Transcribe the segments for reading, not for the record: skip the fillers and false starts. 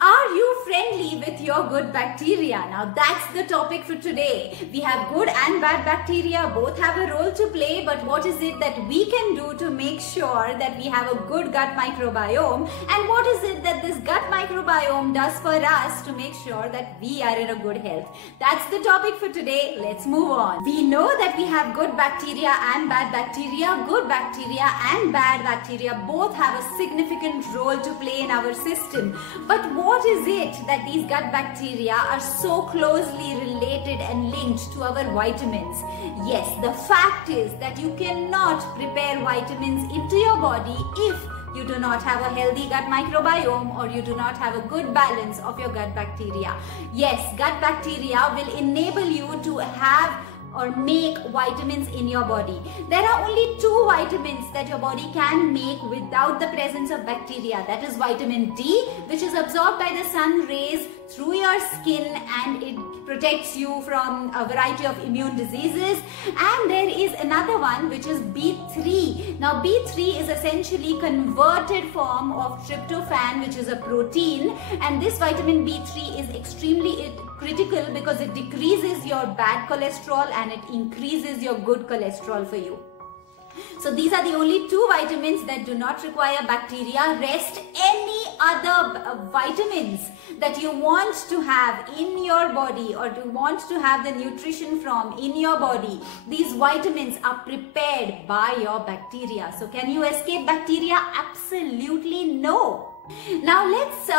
Are you friendly with your good bacteria? Now that's the topic for today. We have good and bad bacteria, both have a role to play, but what is it that we can do to make sure that we have a good gut microbiome, and what is it that this gut microbiome does for us to make sure that we are in a good health? That's the topic for today. Let's move on. We know that we have good bacteria and bad bacteria. Good bacteria and bad bacteria both have a significant role to play in our system. But what is it that these gut bacteria are so closely related and linked to our vitamins? Yes, the fact is that you cannot prepare vitamins into your body if you do not have a healthy gut microbiome or you do not have a good balance of your gut bacteria. Yes, gut bacteria will enable you to have or make vitamins in your body. There are only two vitamins that your body can make without the presence of bacteria. That is vitamin D, which is absorbed by the sun rays through your skin and it protects you from a variety of immune diseases. And there is another one which is B3. Now B3 is essentially converted form of tryptophan, which is a protein, and this vitamin B3 is extremely critical because it decreases your bad cholesterol and it increases your good cholesterol for you. So these are the only two vitamins that do not require bacteria. Rest any other vitamins that you want to have in your body or you want to have the nutrition from in your body, these vitamins are prepared by your bacteria. So can you escape bacteria? Absolutely no. Now let's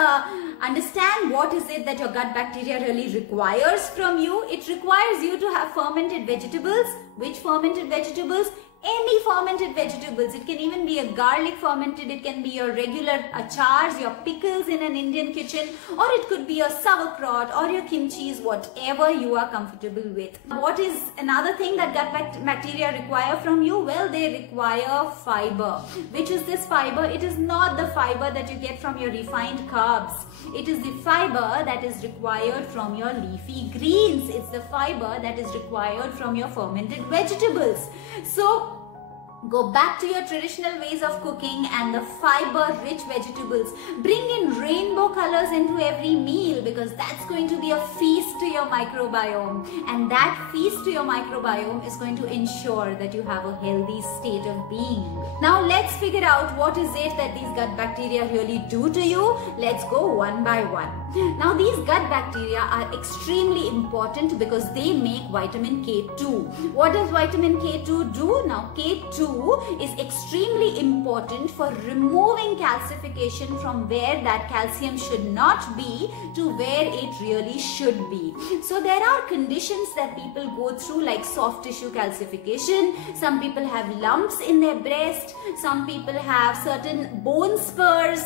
understand what is it that your gut bacteria really requires from you. It requires you to have fermented vegetables. Which fermented vegetables? Any fermented vegetables. It can even be a garlic fermented, it can be your regular achars, your pickles in an Indian kitchen, or it could be your sauerkraut or your kimchis, whatever you are comfortable with. What is another thing that gut bacteria require from you? Well, they require fiber. Which is this fiber? It is not the fiber that you get from your refined carbs. It is the fiber that is required from your leafy greens. It's the fiber that is required from your fermented vegetables. So go back to your traditional ways of cooking and the fiber-rich vegetables. Bring in rainbow colors into every meal because that's going to be a feast to your microbiome. And that feast to your microbiome is going to ensure that you have a healthy state of being. Now let's figure out what is it that these gut bacteria really do to you. Let's go one by one. Now these gut bacteria are extremely important because they make vitamin K2. What does vitamin K2 do? Now K2 is extremely important for removing calcification from where that calcium should not be to where it really should be. So there are conditions that people go through like soft tissue calcification. Some people have lumps in their breast. Some people have certain bone spurs,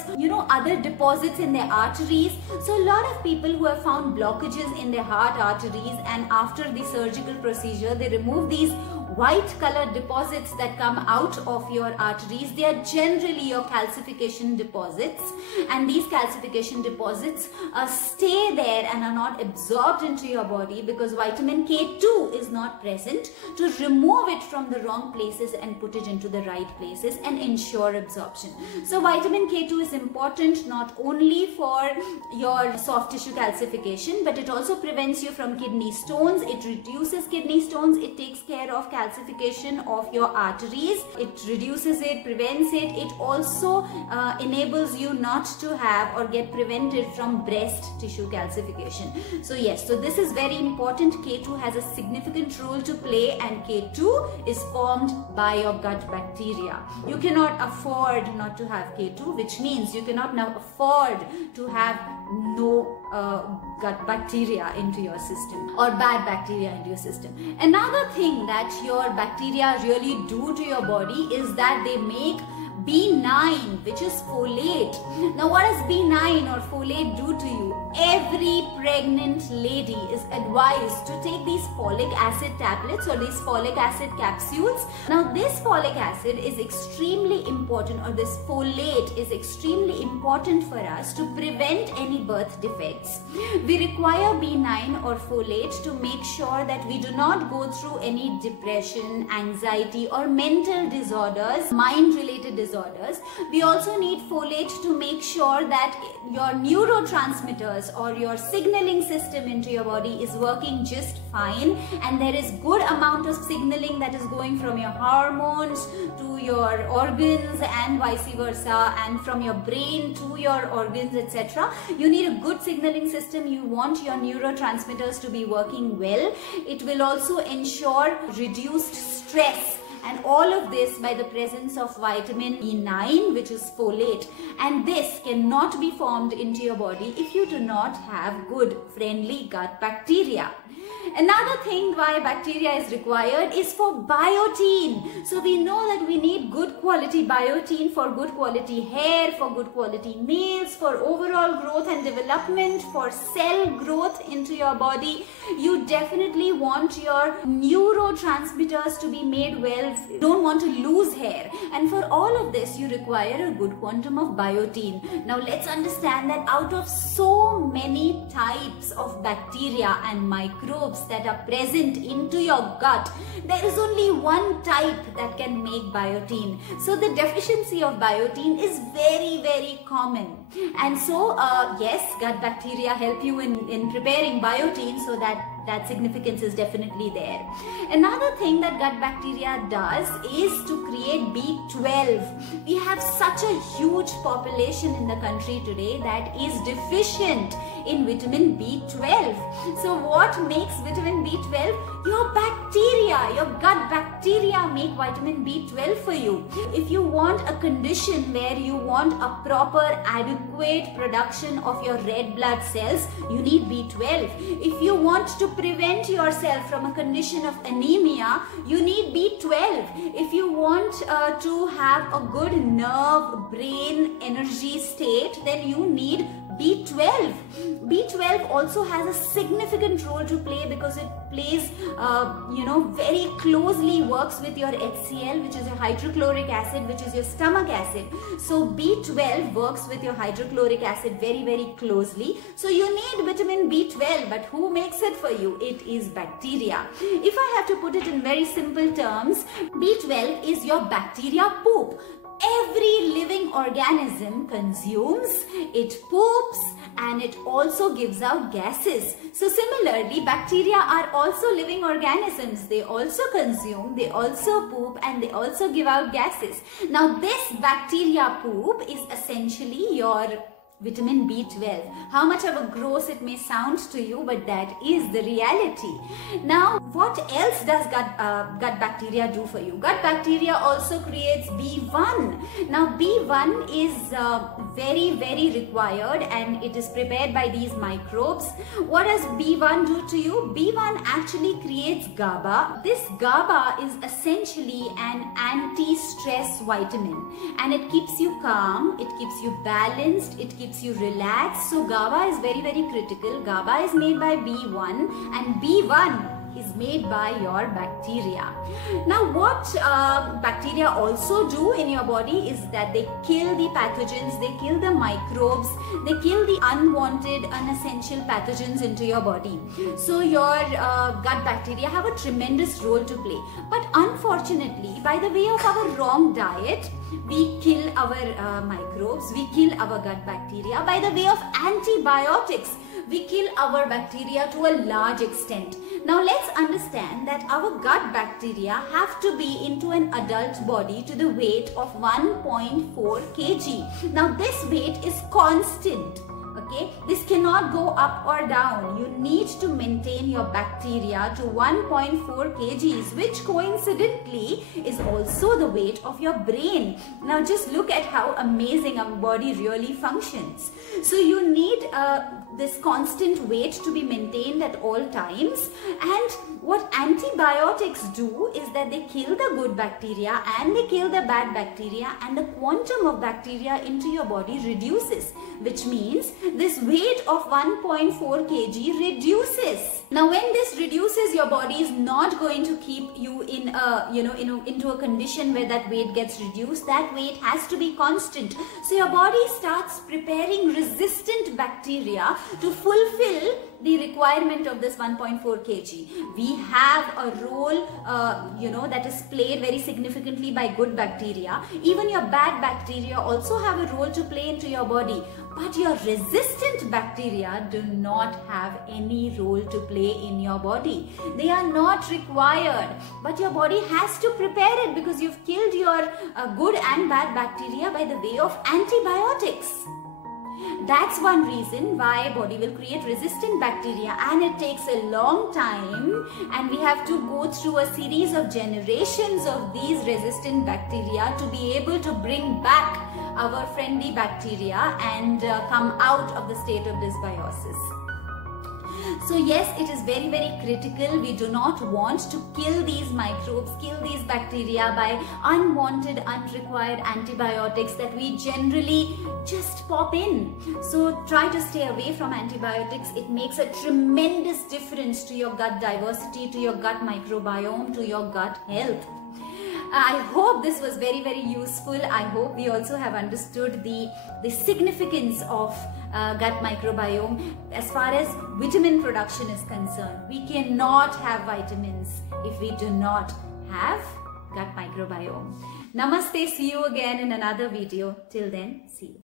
other deposits in their arteries. So a lot of people who have found blockages in their heart arteries, and after the surgical procedure they remove these white colored deposits that come out of your arteries. They are generally your calcification deposits, and these calcification deposits stay there and are not absorbed into your body because vitamin K2 is not present to remove it from the wrong places and put it into the right places and ensure absorption. So vitamin K2 is important not only for your soft tissue calcification, but it also prevents you from kidney stones. It reduces kidney stones. It takes care of calcification of your arteries. It reduces it, prevents it. It also enables you not to have or get prevented from breast tissue calcification. So yes, so this is very important. K2 has a significant role to play, and K2 is formed by your gut bacteria. You cannot afford not to have K2, which means you cannot now afford to have no gut bacteria into your system or bad bacteria into your system. Another thing that your bacteria really do to your body is that they make B9, which is folate. Now what does B9 or folate do to you? Every pregnant lady is advised to take these folic acid tablets or these folic acid capsules. Now this folic acid is extremely important, or this folate is extremely important for us to prevent any birth defects. We require B9 or folate to make sure that we do not go through any depression, anxiety or mental disorders, mind related disorders disorders. We also need folate to make sure that your neurotransmitters or your signaling system into your body is working just fine, and there is good amount of signaling that is going from your hormones to your organs and vice versa, and from your brain to your organs, etc. You need a good signaling system. You want your neurotransmitters to be working well. It will also ensure reduced stress, and all of this by the presence of vitamin B9, which is folate, and this cannot be formed into your body if you do not have good friendly gut bacteria. Another thing why bacteria is required is for biotin. So we know that we need good quality biotin for good quality hair, for good quality nails, for overall growth and development, for cell growth into your body. You definitely want your neurotransmitters to be made well. You don't want to lose hair. And for all of this, you require a good quantum of biotin. Now let's understand that out of so many types of bacteria and microbes that are present into your gut, there is only one type that can make biotin. So the deficiency of biotin is very, very common. And so yes, gut bacteria help you in preparing biotin, so that significance is definitely there. Another thing that gut bacteria does is to create B12. We have such a huge population in the country today that is deficient in vitamin B12. So what makes vitamin B12? Your bacteria, your gut bacteria make vitamin B12 for you. If you want a condition where you want a proper adequate production of your red blood cells, you need B12. If you want to prevent yourself from a condition of anemia, you need B12. If you want to have a good nerve brain energy state, then you need B12. B12 also has a significant role to play because it plays, very closely works with your HCl, which is your hydrochloric acid, which is your stomach acid. So B12 works with your hydrochloric acid very, very closely. So you need vitamin B12, but who makes it for you? It is bacteria. If I have to put it in very simple terms, B12 is your bacteria poop. Every living organism consumes, it poops, and it also gives out gases. So similarly, bacteria are also living organisms. They also consume, they also poop, and they also give out gases. Now this bacteria poop is essentially your vitamin B12. How much of a gross it may sound to you, but that is the reality. Now, what else does gut bacteria do for you? Gut bacteria also creates B1. Now, B1 is very, very required, and it is prepared by these microbes. What does B1 do to you? B1 actually creates GABA. This GABA is essentially an anti-stress vitamin, and it keeps you calm, it keeps you balanced, it keeps you relaxed. So GABA is very, very critical. GABA is made by B1, and B1 is made by your bacteria. Now what bacteria also do in your body is that they kill the pathogens, they kill the microbes, they kill the unwanted, unessential pathogens into your body. So your gut bacteria have a tremendous role to play. But unfortunately, by the way of our wrong diet, we kill our microbes, we kill our gut bacteria. By the way of antibiotics, we kill our bacteria to a large extent. Now let's understand that our gut bacteria have to be into an adult body to the weight of 1.4 kg. Now this weight is constant. Okay, this cannot go up or down. You need to maintain your bacteria to 1.4 kgs, which coincidentally is also the weight of your brain. Now just look at how amazing our body really functions. So you need this constant weight to be maintained at all times. And what antibiotics do is that they kill the good bacteria and they kill the bad bacteria, and the quantum of bacteria into your body reduces, which means this weight of 1.4 kg reduces. Now when this reduces, your body is not going to keep you in a, into a condition where that weight gets reduced. That weight has to be constant. So your body starts preparing resistant bacteria bacteria to fulfill the requirement of this 1.4 kg. We have a role, that is played very significantly by good bacteria. Even your bad bacteria also have a role to play into your body. But your resistant bacteria do not have any role to play in your body. They are not required. But your body has to prepare it because you've killed your good and bad bacteria by the way of antibiotics. That's one reason why body will create resistant bacteria, and it takes a long time, and we have to go through a series of generations of these resistant bacteria to be able to bring back our friendly bacteria and come out of the state of dysbiosis. So yes, it is very, very critical. We do not want to kill these microbes, kill these bacteria by unwanted, unrequired antibiotics that we generally just pop in. So try to stay away from antibiotics. It makes a tremendous difference to your gut diversity, to your gut microbiome, to your gut health. I hope this was very, very useful. I hope we also have understood the significance of gut microbiome as far as vitamin production is concerned. We cannot have vitamins if we do not have gut microbiome. Namaste. See you again in another video. Till then, see you.